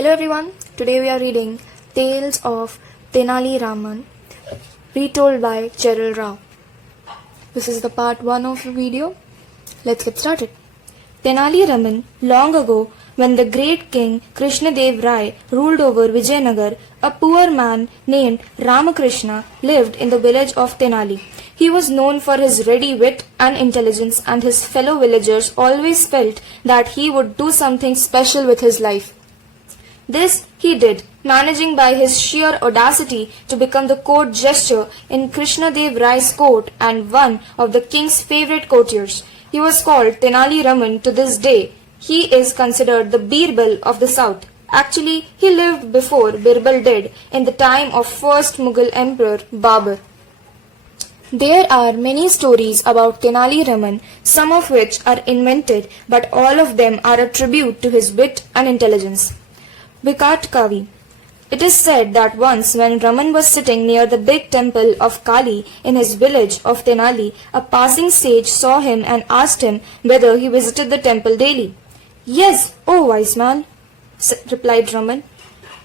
Hello everyone, today we are reading Tales of Tenali Raman, retold by Cheryl Rao. This is the part 1 of the video. Let's get started. Tenali Raman, long ago, when the great king Krishnadev Rai ruled over Vijayanagar, a poor man named Ramakrishna lived in the village of Tenali. He was known for his ready wit and intelligence, and his fellow villagers always felt that he would do something special with his life. This he did, managing by his sheer audacity to become the court jester in Krishnadev Rai's court and one of the king's favorite courtiers. He was called Tenali Raman to this day. He is considered the Birbal of the south. Actually, he lived before Birbal did, in the time of first Mughal emperor Babur. There are many stories about Tenali Raman, some of which are invented, but all of them are a tribute to his wit and intelligence. Vikat Kavi. It is said that once when Raman was sitting near the big temple of Kali in his village of Tenali, a passing sage saw him and asked him whether he visited the temple daily. "Yes, O wise man," replied Raman.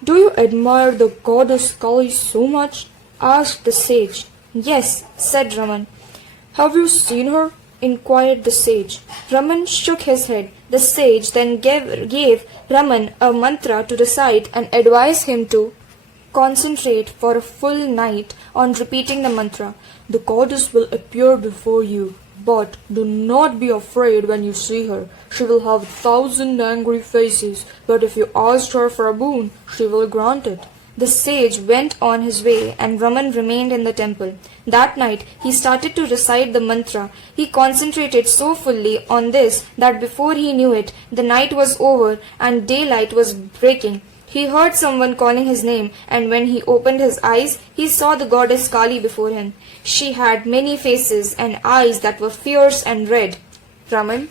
"Do you admire the goddess Kali so much?" asked the sage. "Yes," said Raman. "Have you seen her?" inquired the sage. Raman shook his head. The sage then gave Raman a mantra to recite and advised him to concentrate for a full night on repeating the mantra. "The goddess will appear before you, but do not be afraid when you see her. She will have 1,000 angry faces, but if you ask her for a boon, she will grant it." The sage went on his way and Raman remained in the temple. That night he started to recite the mantra. He concentrated so fully on this that before he knew it, the night was over and daylight was breaking. He heard someone calling his name, and when he opened his eyes, he saw the goddess Kali before him. She had many faces and eyes that were fierce and red. Raman,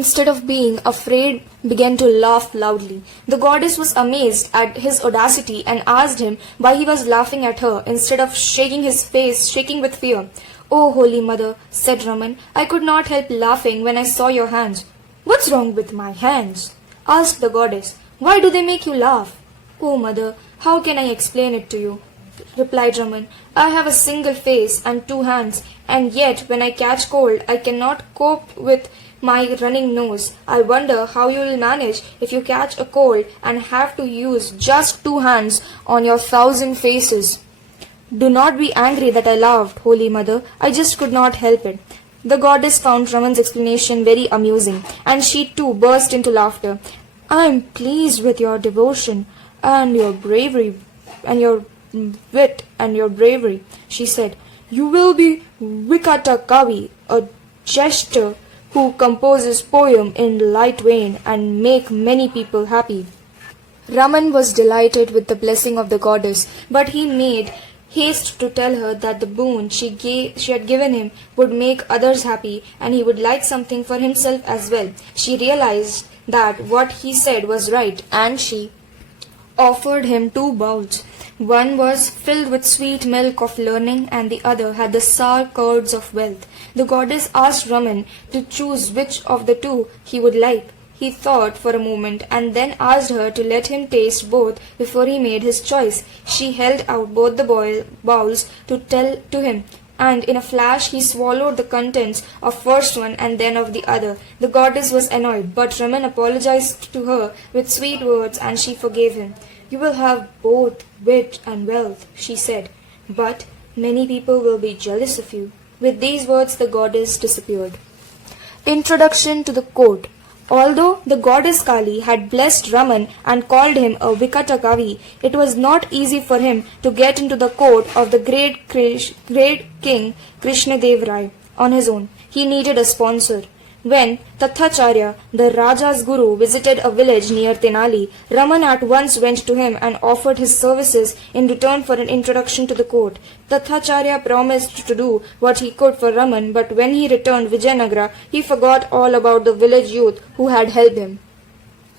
instead of being afraid, began to laugh loudly. The goddess was amazed at his audacity and asked him why he was laughing at her instead of his face shaking with fear. "Oh, Holy Mother," said Raman, "I could not help laughing when I saw your hands." "What's wrong with my hands?" asked the goddess. "Why do they make you laugh?" "Oh, Mother, how can I explain it to you?" replied Raman. "I have a single face and 2 hands, and yet when I catch cold I cannot cope with my running nose. I wonder how you will manage if you catch a cold and have to use just 2 hands on your 1,000 faces." "Do not be angry that I laughed, Holy Mother. I just could not help it." The goddess found Raman's explanation very amusing, and she too burst into laughter. "I am pleased with your devotion and your bravery and your wit and your bravery," she said. "You will be Vikata Kavi, a jester who composes poem in light vein and make many people happy." Raman was delighted with the blessing of the goddess, but he made haste to tell her that the boon she had given him would make others happy, and he would like something for himself as well. She realized that what he said was right, and she offered him 2 bowls. One was filled with sweet milk of learning, and the other had the sour curds of wealth. The goddess asked Raman to choose which of the 2 he would like. He thought for a moment and then asked her to let him taste both before he made his choice. She held out both the bowls to him, and in a flash he swallowed the contents of first one and then of the other. The goddess was annoyed, but Raman apologized to her with sweet words and she forgave him. "You will have both wit and wealth," she said, "but many people will be jealous of you." With these words the goddess disappeared. Introduction to the court. Although the goddess Kali had blessed Raman and called him a Vikata Kavi, it was not easy for him to get into the court of the great king Krishnadev Rai on his own. He needed a sponsor. When Tathacharya, the Raja's guru, visited a village near Tenali, Raman at once went to him and offered his services in return for an introduction to the court. Tathacharya promised to do what he could for Raman, but when he returned Vijayanagara, he forgot all about the village youth who had helped him.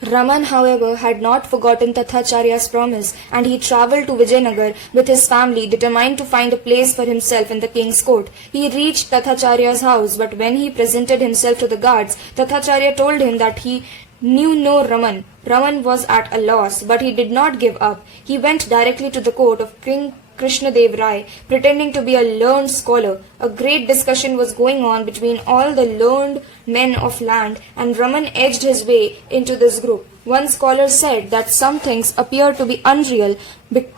Raman, however, had not forgotten Tathacharya's promise, and he travelled to Vijayanagar with his family, determined to find a place for himself in the king's court. He reached Tathacharya's house, but when he presented himself to the guards, Tathacharya told him that he knew no Raman. Raman was at a loss, but he did not give up. He went directly to the court of King Krishnadev Rai, pretending to be a learned scholar. A great discussion was going on between all the learned men of land, and Raman edged his way into this group. One scholar said that some things appear to be unreal,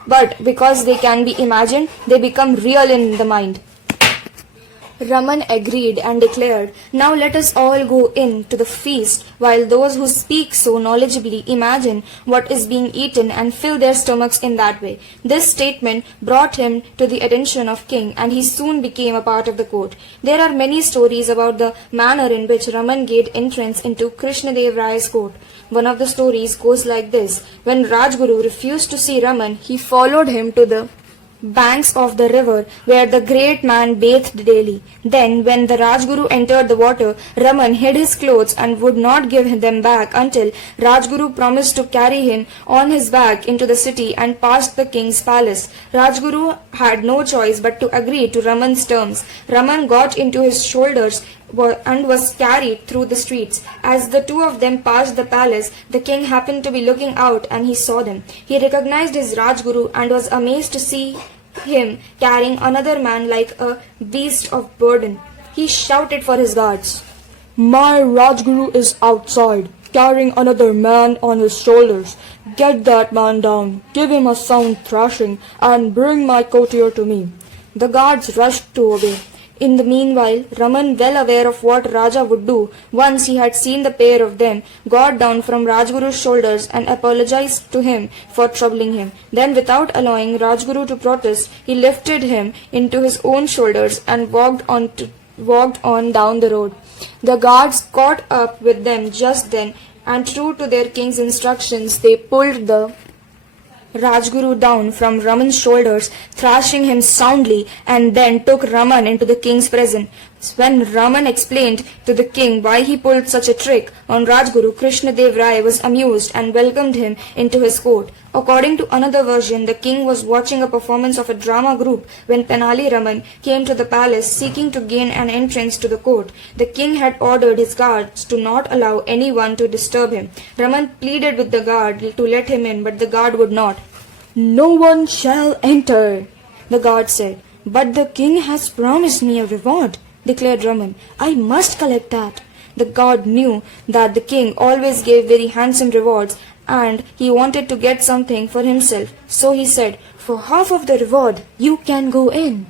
but because they can be imagined, they become real in the mind. Raman agreed and declared, "Now let us all go in to the feast, while those who speak so knowledgeably imagine what is being eaten and fill their stomachs in that way." This statement brought him to the attention of king, and he soon became a part of the court. There are many stories about the manner in which Raman gained entrance into Krishnadev Rai's court. One of the stories goes like this. When Rajguru refused to see Raman, he followed him to the banks of the river where the great man bathed daily. Then, when the Rajguru entered the water, Raman hid his clothes and would not give them back until Rajguru promised to carry him on his back into the city and past the king's palace. Rajguru had no choice but to agree to Raman's terms. Raman got into his shoulders and was carried through the streets. As the two of them passed the palace, the king happened to be looking out and he saw them. He recognized his Rajguru and was amazed to see him carrying another man like a beast of burden. He shouted for his guards, "My Rajguru is outside, carrying another man on his shoulders. Get that man down, give him a sound thrashing, and bring my courtier to me." The guards rushed to obey. In the meanwhile, Raman, well aware of what Raja would do once he had seen the pair of them, got down from Rajguru's shoulders and apologized to him for troubling him. Then, without allowing Rajguru to protest, he lifted him into his own shoulders and walked on down the road. The guards caught up with them just then, and true to their king's instructions, they pulled the Rajguru down from Raman's shoulders, thrashing him soundly, and then took Raman into the king's presence. When Raman explained to the king why he pulled such a trick on Rajguru, Krishnadev Rai was amused and welcomed him into his court. According to another version, the king was watching a performance of a drama group when Tenali Raman came to the palace seeking to gain an entrance to the court. The king had ordered his guards to not allow anyone to disturb him. Raman pleaded with the guard to let him in, but the guard would not. "No one shall enter," the guard said. "But the king has promised me a reward," declared Raman. "I must collect that." The guard knew that the king always gave very handsome rewards, and he wanted to get something for himself. So he said, "For half of the reward, you can go in."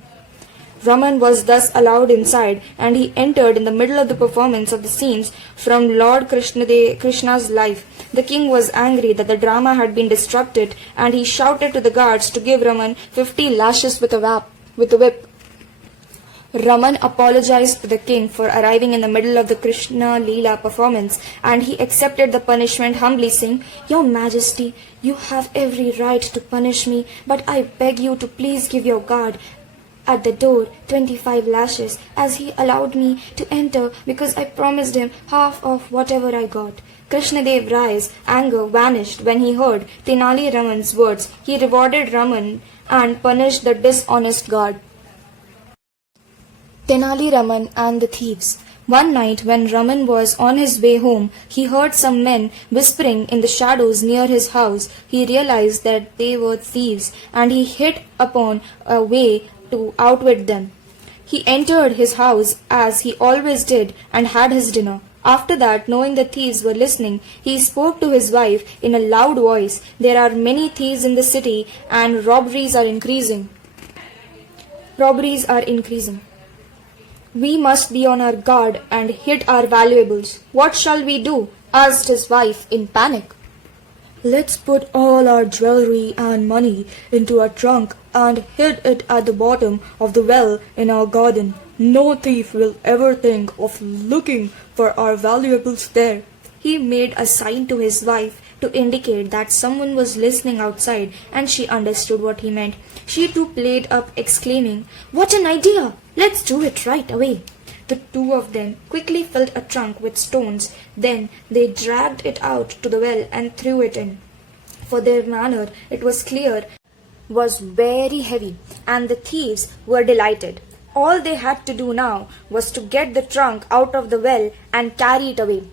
Raman was thus allowed inside, and he entered in the middle of the performance of the scenes from Lord Krishna's life. The king was angry that the drama had been disrupted, and he shouted to the guards to give Raman 50 lashes with a whip. Raman apologized to the king for arriving in the middle of the Krishna Leela performance, and he accepted the punishment humbly, saying, "Your Majesty, you have every right to punish me, but I beg you to please give your guard at the door 25 lashes, as he allowed me to enter because I promised him half of whatever I got." Krishnadev Rai's anger vanished when he heard Tenali Raman's words. He rewarded Raman and punished the dishonest guard. Tenali Raman and the Thieves. One night when Raman was on his way home, he heard some men whispering in the shadows near his house. He realized that they were thieves, and he hit upon a way to outwit them. He entered his house as he always did and had his dinner. After that, knowing the thieves were listening, he spoke to his wife in a loud voice, "There are many thieves in the city and robberies are increasing. We must be on our guard and hid our valuables. What shall we do?" asked his wife in panic. "Let's put all our jewelry and money into a trunk and hid it at the bottom of the well in our garden. No thief will ever think of looking for our valuables there." He made a sign to his wife to indicate that someone was listening outside, and she understood what he meant. She too played up, exclaiming, "What an idea! Let's do it right away." The two of them quickly filled a trunk with stones. Then they dragged it out to the well and threw it in. For their manner, it was clear, was very heavy, and the thieves were delighted. All they had to do now was to get the trunk out of the well and carry it away.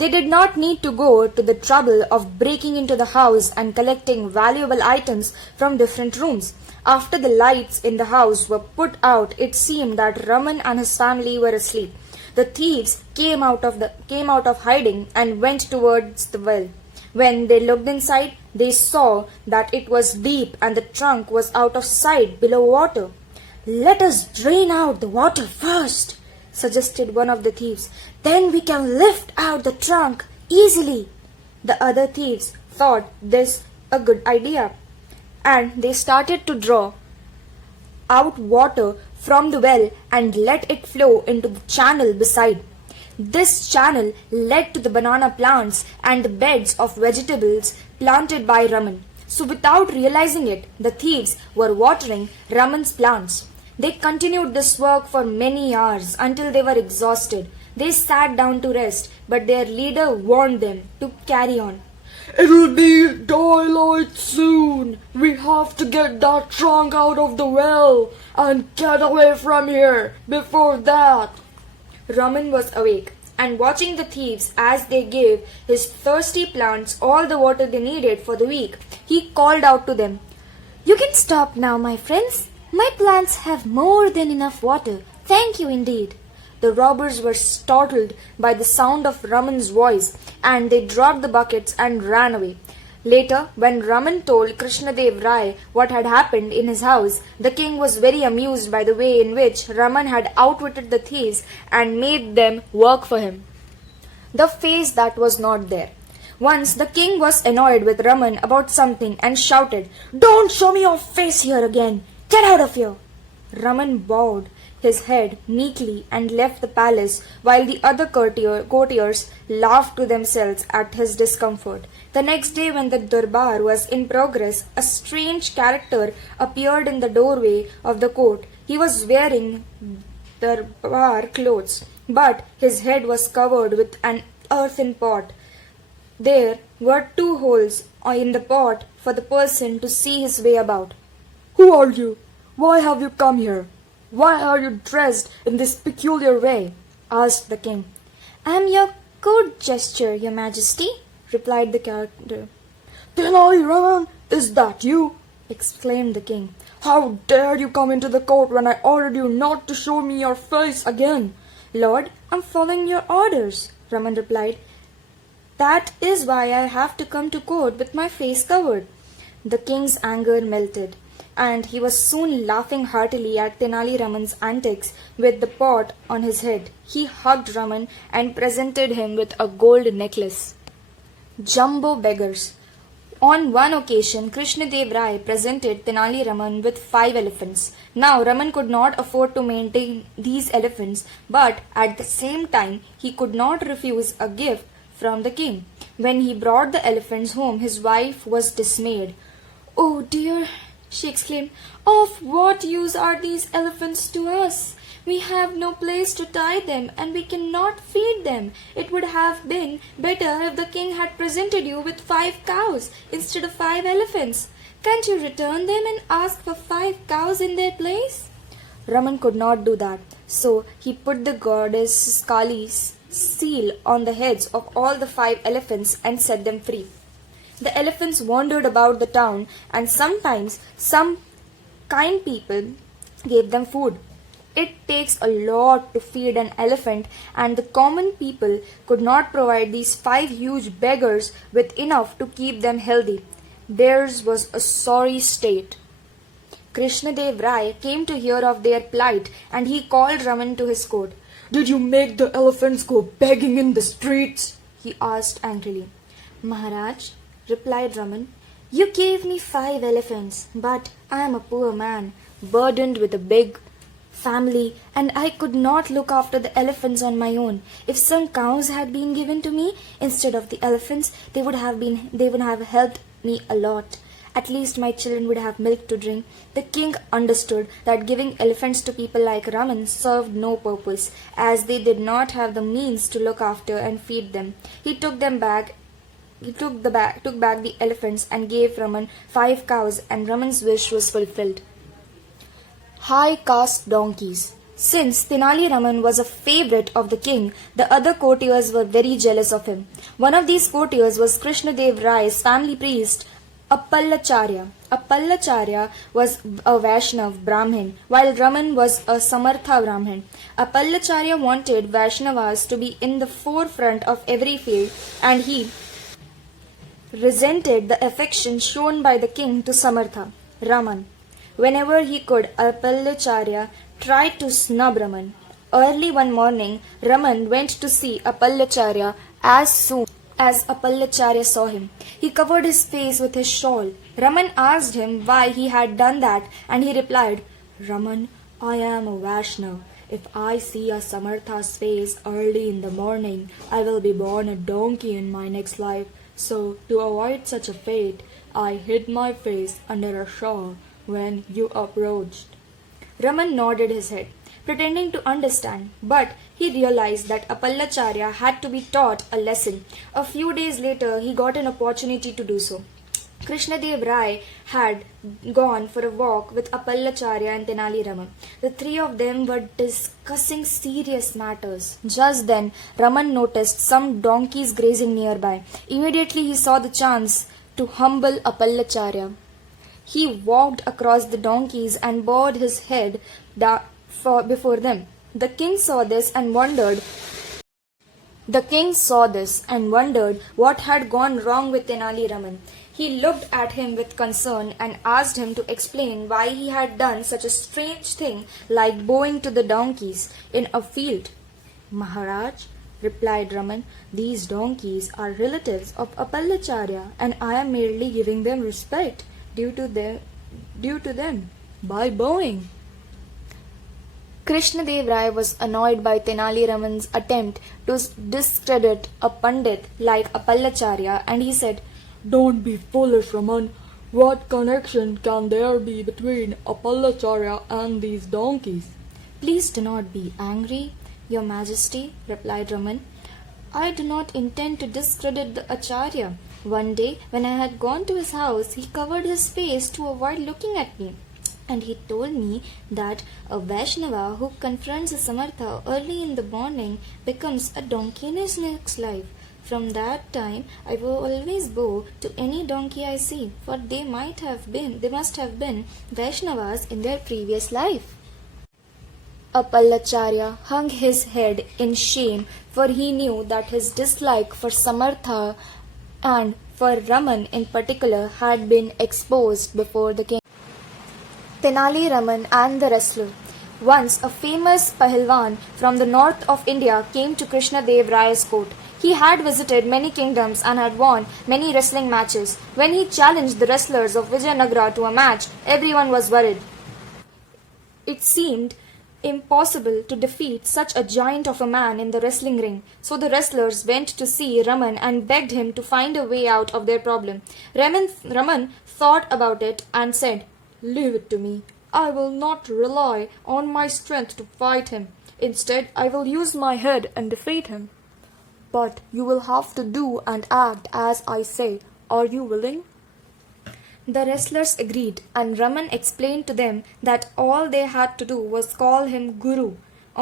They did not need to go to the trouble of breaking into the house and collecting valuable items from different rooms. After the lights in the house were put out, it seemed that Raman and his family were asleep. The thieves came out of hiding and went towards the well. When they looked inside, they saw that it was deep and the trunk was out of sight below water. "Let us drain out the water first," suggested one of the thieves. "Then we can lift out the trunk easily." The other thieves thought this a good idea, and they started to draw out water from the well and let it flow into the channel beside. This channel led to the banana plants and the beds of vegetables planted by Raman. So without realizing it, the thieves were watering Raman's plants. They continued this work for many hours until they were exhausted. They sat down to rest, but their leader warned them to carry on. It'll be daylight soon. We have to get that trunk out of the well and get away from here before that. Raman was awake and watching the thieves as they gave his thirsty plants all the water they needed for the week. He called out to them, "You can stop now, my friends. My plants have more than enough water. Thank you indeed." The robbers were startled by the sound of Raman's voice, and they dropped the buckets and ran away. Later, when Raman told Krishnadev Rai what had happened in his house, the king was very amused by the way in which Raman had outwitted the thieves and made them work for him. The face that was not there. Once the king was annoyed with Raman about something and shouted, "Don't show me your face here again! Get out of here!" Raman bowed his head meekly and left the palace while the other courtiers laughed to themselves at his discomfort. The next day when the durbar was in progress, a strange character appeared in the doorway of the court. He was wearing durbar clothes, but his head was covered with an earthen pot. There were 2 holes in the pot for the person to see his way about. Who are you? Why have you come here? Why are you dressed in this peculiar way? Asked the king. "I am your court jester, your majesty," replied the character. "Tenali Raman, is that you?" exclaimed the king. "How dare you come into the court when I ordered you not to show me your face again?" "Lord, I'm following your orders," Raman replied. "That is why I have to come to court with my face covered." The king's anger melted, and he was soon laughing heartily at Tenali Raman's antics with the pot on his head. He hugged Raman and presented him with a gold necklace. Jumbo beggars. On one occasion, Krishnadev Rai presented Tenali Raman with 5 elephants. Now, Raman could not afford to maintain these elephants, but at the same time, he could not refuse a gift from the king. When he brought the elephants home, his wife was dismayed. "Oh dear," she exclaimed, "of what use are these elephants to us? We have no place to tie them, and we cannot feed them. It would have been better if the king had presented you with 5 cows instead of 5 elephants. Can't you return them and ask for 5 cows in their place?" Raman could not do that, so he put the goddess Kali's seal on the heads of all the 5 elephants and set them free. The elephants wandered about the town, and sometimes some kind people gave them food. It takes a lot to feed an elephant, and the common people could not provide these 5 huge beggars with enough to keep them healthy. Theirs was a sorry state. Krishnadev Rai came to hear of their plight, and he called Raman to his court. "Did you make the elephants go begging in the streets?" he asked angrily. "Maharaj," replied Raman, "you gave me 5 elephants, but I am a poor man, burdened with a big family, and I could not look after the elephants on my own. If some cows had been given to me instead of the elephants, they would have helped me a lot. At least my children would have milk to drink." The king understood that giving elephants to people like Raman served no purpose, as they did not have the means to look after and feed them. He took back the elephants and gave Raman 5 cows, and Raman's wish was fulfilled. High caste donkeys. Since Tenali Raman was a favorite of the king, the other courtiers were very jealous of him. One of these courtiers was Krishnadev Rai's family priest, Appalacharya. Appalacharya was a Vaishnav Brahmin, while Raman was a Samartha Brahmin. Appalacharya wanted Vaishnavas to be in the forefront of every field, and he resented the affection shown by the king to Samartha, Raman. Whenever he could, Appalacharya tried to snub Raman. Early one morning, Raman went to see Appalacharya. As soon as Appalacharya saw him, he covered his face with his shawl. Raman asked him why he had done that, and he replied, "Raman, I am a Vaishnav. If I see a Samartha's face early in the morning, I will be born a donkey in my next life. So, to avoid such a fate, I hid my face under a shawl when you approached." Raman nodded his head, pretending to understand, but he realized that Appalacharya had to be taught a lesson. A few days later, he got an opportunity to do so. Krishnadev Rai had gone for a walk with Appalacharya and Tenali Raman. The three of them were discussing serious matters. Just then, Raman noticed some donkeys grazing nearby. Immediately, he saw the chance to humble Appalacharya. He walked across the donkeys and bowed his head before them. The king saw this and wondered what had gone wrong with Tenali Raman. He looked at him with concern and asked him to explain why he had done such a strange thing like bowing to the donkeys in a field. "Maharaj," replied Raman, "these donkeys are relatives of Appalacharya, and I am merely giving them respect due to them by bowing." Krishnadev Rai was annoyed by Tenali Raman's attempt to discredit a pandit like Appalacharya, and he said, Don't be foolish, Raman. What connection can there be between Appalacharya and these donkeys? "Please do not be angry, Your Majesty," replied Raman. "I do not intend to discredit the Acharya. One day, when I had gone to his house, he covered his face to avoid looking at me. And he told me that a Vaishnava who confronts a Samartha early in the morning becomes a donkey in his next life. From that time, I will always bow to any donkey I see, for they must have been Vaishnavas in their previous life." Appalacharya hung his head in shame, for he knew that his dislike for Samartha and for Raman in particular had been exposed before the king. Tenali Raman and the wrestler. Once a famous Pahalwan from the north of India came to Krishnadev Rai's court. He had visited many kingdoms and had won many wrestling matches. When he challenged the wrestlers of Vijayanagara to a match, everyone was worried. It seemed impossible to defeat such a giant of a man in the wrestling ring. So the wrestlers went to see Raman and begged him to find a way out of their problem. Raman thought about it and said, "Leave it to me. I will not rely on my strength to fight him. Instead, I will use my head and defeat him. But you will have to do and act as I say. Are you willing?" The wrestlers agreed, and Raman explained to them that all they had to do was call him Guru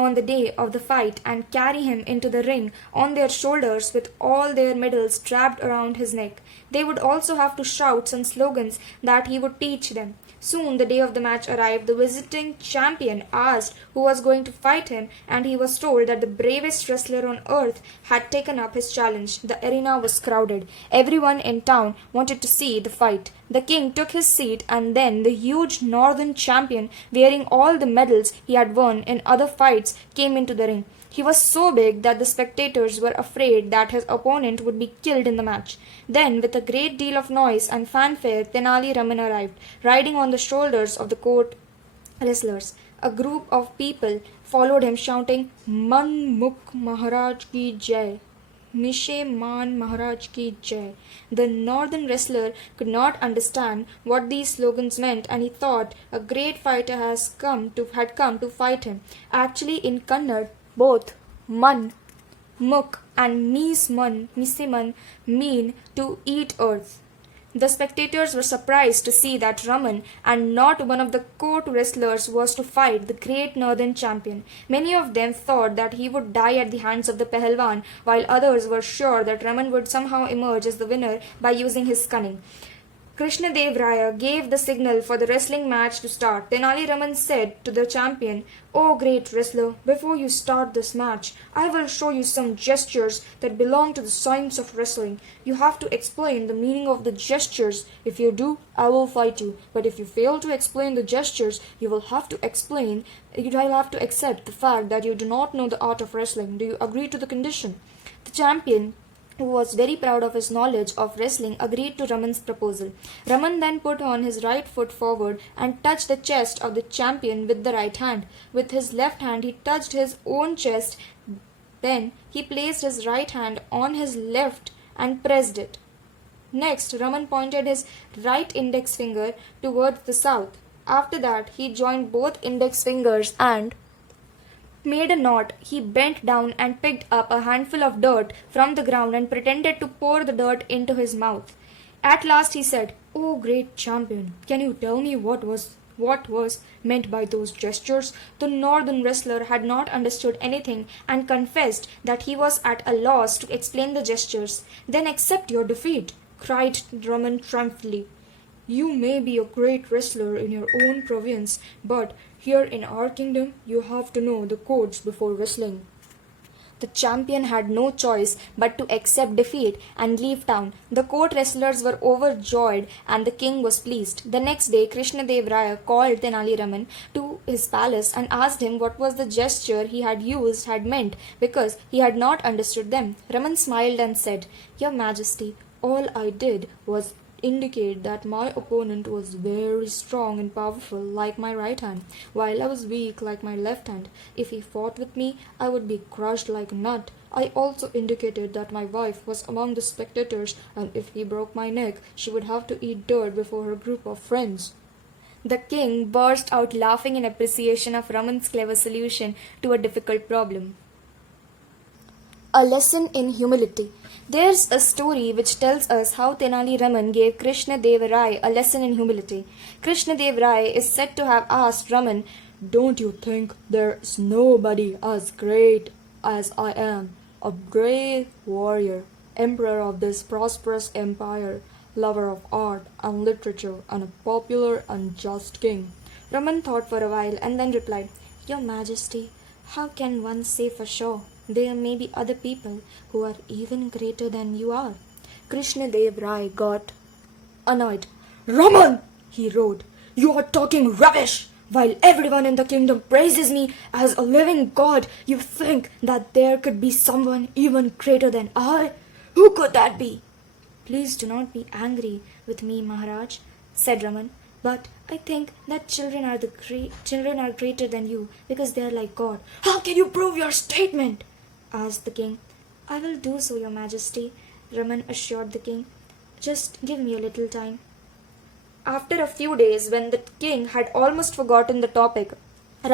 on the day of the fight and carry him into the ring on their shoulders with all their medals strapped around his neck. They would also have to shout some slogans that he would teach them. Soon the day of the match arrived. The visiting champion asked who was going to fight him, and he was told that the bravest wrestler on earth had taken up his challenge. The arena was crowded. Everyone in town wanted to see the fight. The king took his seat, and then the huge northern champion, wearing all the medals he had won in other fights, came into the ring. He was so big that the spectators were afraid that his opponent would be killed in the match. Then, with a great deal of noise and fanfare, Tenali Raman arrived, riding on the shoulders of the court wrestlers. A group of people followed him, shouting, "Man Mukh Maharaj ki Jai! Mishe Man Maharaj ki Jai!" The northern wrestler could not understand what these slogans meant, and he thought a great fighter had come to fight him. Actually, in Kannada, both Man, Mukh and Mise Man mean to eat earth. The spectators were surprised to see that Raman and not one of the court wrestlers was to fight the great northern champion. Many of them thought that he would die at the hands of the Pahalwan, while others were sure that Raman would somehow emerge as the winner by using his cunning. Krishnadev Raya gave the signal for the wrestling match to start. Tenali Raman said to the champion, "O great wrestler, before you start this match, I will show you some gestures that belong to the science of wrestling. You have to explain the meaning of the gestures. If you do, I will fight you. But if you fail to explain the gestures, you will have to accept the fact that you do not know the art of wrestling. Do you agree to the condition?" The champion, who was very proud of his knowledge of wrestling, agreed to Raman's proposal. Raman then put on his right foot forward and touched the chest of the champion with the right hand. With his left hand he touched his own chest. Then he placed his right hand on his left and pressed it. Next, Raman pointed his right index finger towards the south. After that, he joined both index fingers and made a knot. He bent down and picked up a handful of dirt from the ground and pretended to pour the dirt into his mouth. At last he said, "O great champion, can you tell me what was meant by those gestures?" The northern wrestler had not understood anything and confessed that he was at a loss to explain the gestures. "Then accept your defeat," cried Raman triumphantly. "You may be a great wrestler in your own province, but here in our kingdom you have to know the codes before wrestling." The champion had no choice but to accept defeat and leave town. The court wrestlers were overjoyed and the king was pleased. The next day, Krishnadev Raya called Tenali Raman to his palace and asked him what was the gesture he had used had meant, because he had not understood them. Raman smiled and said, "Your Majesty, all I did was indicate that my opponent was very strong and powerful like my right hand, while I was weak like my left hand. If he fought with me, I would be crushed like a nut. I also indicated that my wife was among the spectators, and if he broke my neck, she would have to eat dirt before her group of friends." The king burst out laughing in appreciation of Raman's clever solution to a difficult problem. A lesson in humility. There's a story which tells us how Tenali Raman gave Krishna Dev Rai a lesson in humility. Krishna Dev Rai is said to have asked Raman, "Don't you think there's nobody as great as I am, a brave warrior, emperor of this prosperous empire, lover of art and literature, and a popular and just king?" Raman thought for a while and then replied, "Your Majesty, how can one say for sure? There may be other people who are even greater than you are." Krishna Dev Rai got annoyed. "Raman," he roared, "you are talking rubbish! While everyone in the kingdom praises me as a living god, you think that there could be someone even greater than I? Who could that be?" "Please do not be angry with me, Maharaj," said Raman, "but I think that children are greater than you because they are like God." "How can you prove your statement?" asked the king. "I will do so, Your Majesty," Raman assured the king. "Just give me a little time." After a few days, when the king had almost forgotten the topic,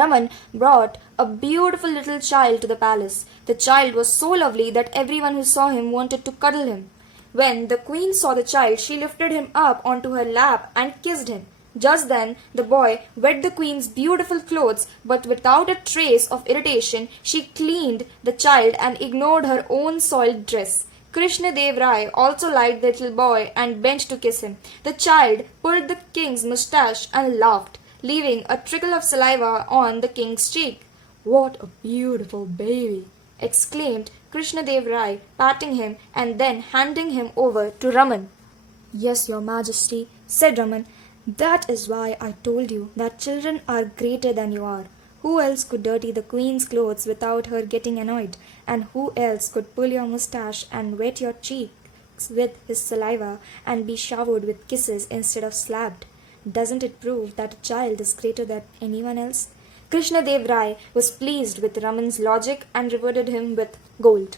Raman brought a beautiful little child to the palace. The child was so lovely that everyone who saw him wanted to cuddle him. When the queen saw the child, she lifted him up onto her lap and kissed him. Just then, the boy wet the queen's beautiful clothes, but without a trace of irritation, she cleaned the child and ignored her own soiled dress. Krishna Dev Rai also liked the little boy and bent to kiss him. The child pulled the king's moustache and laughed, leaving a trickle of saliva on the king's cheek. "What a beautiful baby!" exclaimed Krishna Dev Rai, patting him and then handing him over to Raman. "Yes, Your Majesty," said Raman. "That is why I told you that children are greater than you are. Who else could dirty the queen's clothes without her getting annoyed? And who else could pull your moustache and wet your cheeks with his saliva and be showered with kisses instead of slapped? Doesn't it prove that a child is greater than anyone else?" Krishna Dev Rai was pleased with Raman's logic and rewarded him with gold.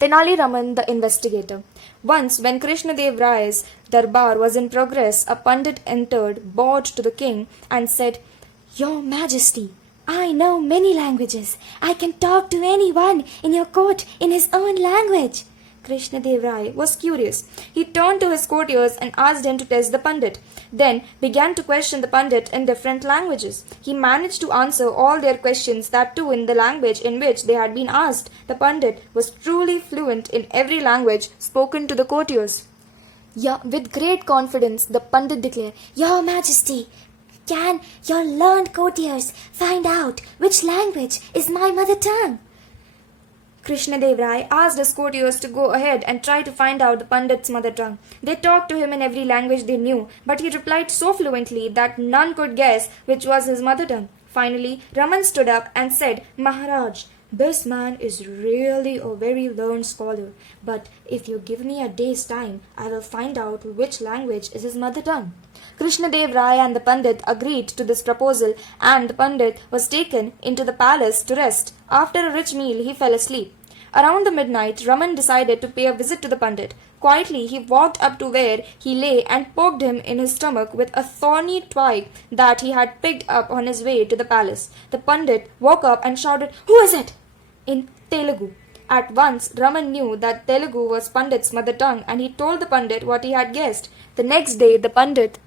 Tenali Raman, the investigator. Once, when Krishna Dev Rai's darbar was in progress, a pandit entered, bowed to the king, and said, "Your Majesty, I know many languages. I can talk to anyone in your court in his own language." Krishnadev Rai was curious. He turned to his courtiers and asked him to test the Pandit, then began to question the Pandit in different languages. He managed to answer all their questions, that too in the language in which they had been asked. The Pandit was truly fluent in every language spoken to the courtiers. Yeah, with great confidence, the Pandit declared, Your Majesty, can your learned courtiers find out which language is my mother tongue? Krishnadev Rai asked his courtiers to go ahead and try to find out the Pandit's mother tongue. They talked to him in every language they knew, but he replied so fluently that none could guess which was his mother tongue. Finally, Raman stood up and said, Maharaj, this man is really a very learned scholar, but if you give me a day's time, I will find out which language is his mother tongue. Krishnadev Rai and the Pandit agreed to this proposal, and the Pandit was taken into the palace to rest. After a rich meal, he fell asleep. Around the midnight, Raman decided to pay a visit to the Pandit. Quietly, he walked up to where he lay and poked him in his stomach with a thorny twig that he had picked up on his way to the palace. The Pandit woke up and shouted, Who is it? In Telugu. At once, Raman knew that Telugu was Pandit's mother tongue, and he told the Pandit what he had guessed. The next day, the Pandit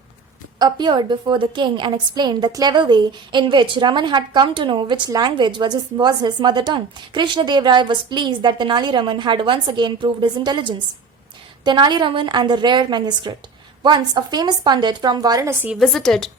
appeared before the king and explained the clever way in which Raman had come to know which language was his mother tongue. Krishnadev Rai was pleased that Tenali Raman had once again proved his intelligence. Tenali Raman and the rare manuscript. Once, a famous Pandit from Varanasi visited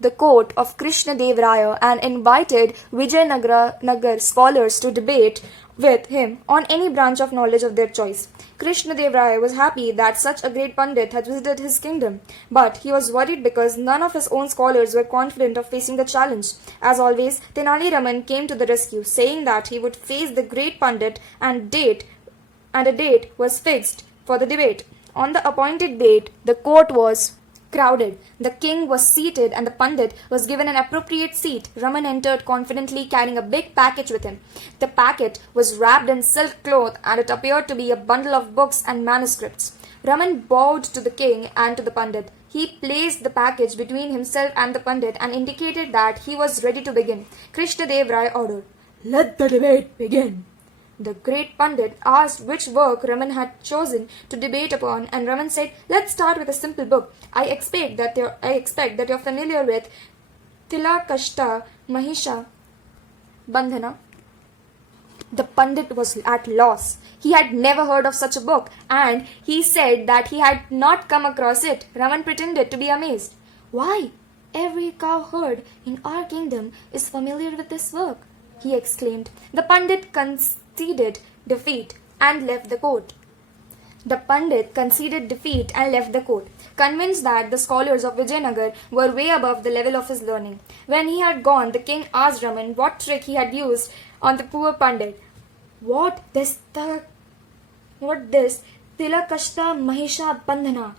the court of Krishnadev Raya and invited Vijayanagar scholars to debate with him on any branch of knowledge of their choice. Krishnadev Raya was happy that such a great Pandit had visited his kingdom, but he was worried because none of his own scholars were confident of facing the challenge. As always, Tenali Raman came to the rescue, saying that he would face the great Pandit and a date was fixed for the debate. On the appointed date, the court was crowded. The king was seated and the Pandit was given an appropriate seat. Raman entered confidently carrying a big package with him. The packet was wrapped in silk cloth and it appeared to be a bundle of books and manuscripts. Raman bowed to the king and to the Pandit. He placed the package between himself and the Pandit and indicated that he was ready to begin. Krishnadev Rai ordered, Let the debate begin. The great Pandit asked which work Raman had chosen to debate upon, and Raman said, Let's start with a simple book. I expect that you're familiar with Tilakashta Mahisha Bandhana. The Pandit was at loss. He had never heard of such a book, and he said that he had not come across it. Raman pretended to be amazed. Why? Every cowherd in our kingdom is familiar with this work, he exclaimed. The Pandit conceded defeat and left the court. Convinced that the scholars of Vijayanagar were way above the level of his learning. When he had gone, the king asked Raman what trick he had used on the poor Pandit. What this Tilakashta Mahisha Bandhana?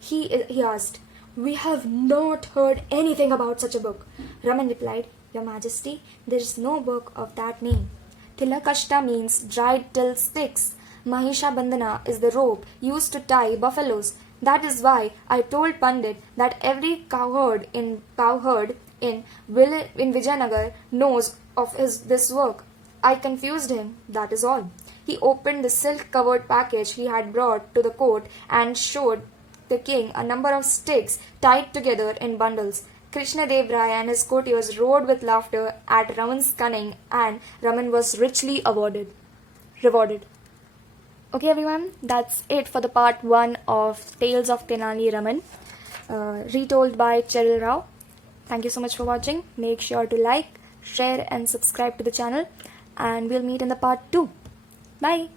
He asked. We have not heard anything about such a book. Raman replied, Your Majesty, there is no book of that name. Tilakashta means dried till sticks. Mahisha Bandhana is the rope used to tie buffaloes. That is why I told Pandit that every cowherd in Vijayanagar knows of this work. I confused him, that is all. He opened the silk-covered package he had brought to the court and showed the king a number of sticks tied together in bundles. Krishnadev Rai and his courtiers roared with laughter at Raman's cunning, and Raman was richly rewarded. Okay everyone, that's it for the part 1 of Tales of Tenali Raman, retold by Cheryl Rao. Thank you so much for watching. Make sure to like, share and subscribe to the channel, and we'll meet in the part 2. Bye.